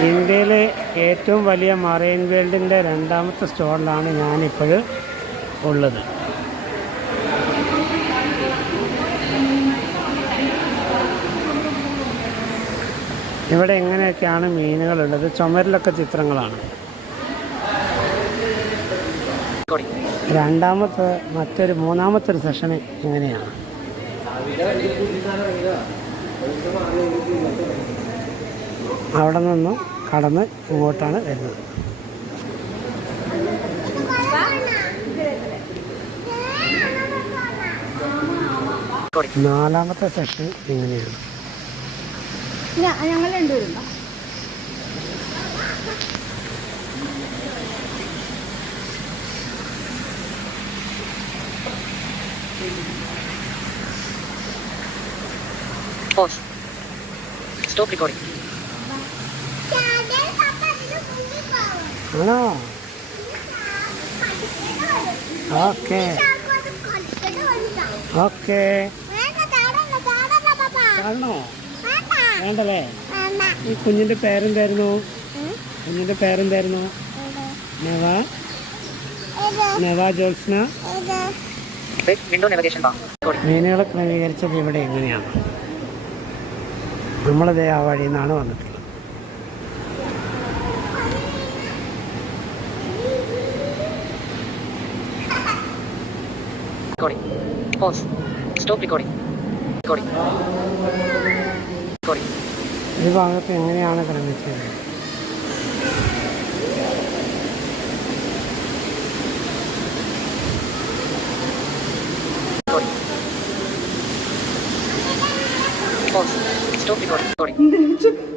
ഇന്ത്യയിലെ ഏറ്റവും വലിയ മറൈൻ വേൾഡിന്റെ രണ്ടാമത്തെ സ്റ്റോറിലാണ് ഞാനിപ്പോൾ ഉള്ളത്. ഇവിടെ എങ്ങനെയൊക്കെയാണ് മീനുകളുള്ളത്? ചുമരിലൊക്കെ ചിത്രങ്ങളാണ്. രണ്ടാമത്തെ മറ്റൊരു മൂന്നാമത്തെ ഒരു സെഷൻ ഇങ്ങനെയാണ്. അവിടെ നിന്നും കടന്ന് ഇങ്ങോട്ടാണ് വരുന്നത് നാലാമത്തെ സെക്ഷൻ ഇങ്ങനെയാണ് ഞങ്ങൾ രണ്ടുപേരും Pause. Stop recording. ആണോ? ഓക്കെ. ഓക്കെ. വേണ്ടല്ലേ? ഈ കുഞ്ഞിന്റെ പേരെന്തായിരുന്നു? കുഞ്ഞിന്റെ പേരെന്തായിരുന്നു? നെവ. നെവ ജോത്സ്ന. മീനുകളെ ക്രമീകരിച്ചത് ഇവിടെ എങ്ങനെയാണ്? നമ്മളതേ ആ വഴിയിൽ നിന്നാണ് വന്നിട്ടുള്ളത് Recording. Pause. Stop recording. Recording. Recording. ഈ ഭാഗത്ത് എങ്ങനെയാണ്. Recording.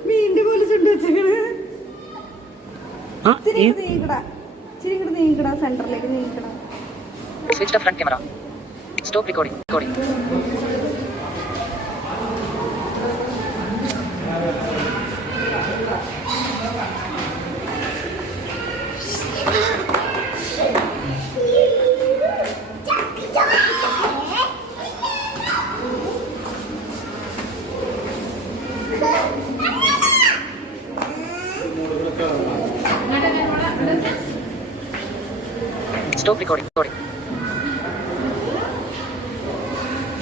മീന്റെ പോലെ ചുണ്ട് വെച്ചേക്കണ് ആ ഇച്ചിരി ഈ ഇങ്ങട് നീക്കടാ ഇച്ചിരി ഇങ്ങട് നീക്കടാ സെന്ററിലേക്ക് Switch the front camera. Stop recording. Recording. Stop recording. Recording.